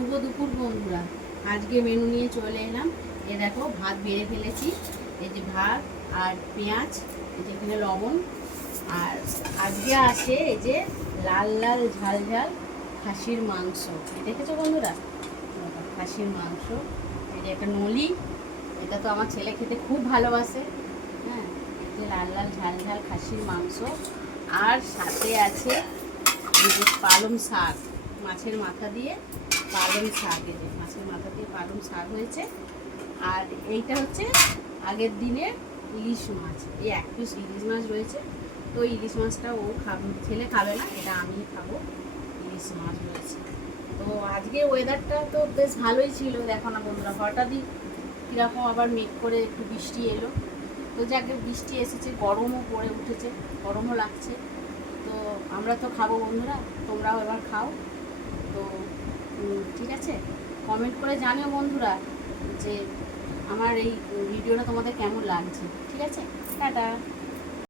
শুভ দুপুর বন্ধুরা, আজকে মেনু নিয়ে চলে এলাম। এ দেখো ভাত বেড়ে ফেলেছি, এই যে ভাত আর পেঁয়াজ, এই যে এখানে লবণ। আর আজকে আছে এই যে লাল লাল ঝাল ঝাল খাসির মাংস। দেখেছো বন্ধুরা, খাসির মাংস। এই যে একটা নলি, এটা তো আমার ছেলে খেতে খুব ভালোবাসে। হ্যাঁ, এই যে লাল লাল ঝাল ঝাল খাসির মাংস। আর সাথে আছে এই যে পালং শাক, মাছের মাথা দিয়ে পালং শাক। এই যে মাছের মাথা দিয়ে পালং শাক হয়েছে। আর এইটা হচ্ছে আগের দিনের ইলিশ মাছ, এই এক পিস ইলিশ মাছ রয়েছে। তো ইলিশ মাছটা ও ছেলে খাবে না, এটা আমি খাবো। ইলিশ মাছ রয়েছে। তো আজকে ওয়েদারটা তো বেশ ভালোই ছিল, দেখো না বন্ধুরা, হঠাৎই কীরকম আবার মেঘ করে একটু বৃষ্টি এলো। তো যাকে বৃষ্টি এসেছে, গরমও পড়ে উঠেছে, গরমও লাগছে। তো আমরা তো খাবো বন্ধুরা, তোমরাও এবার খাও। তো ঠিক আছে, কমেন্ট করে জানিও বন্ধুরা যে আমার এই ভিডিওটা তোমাদের কেমন লাগছে। ঠিক আছে, টাটা।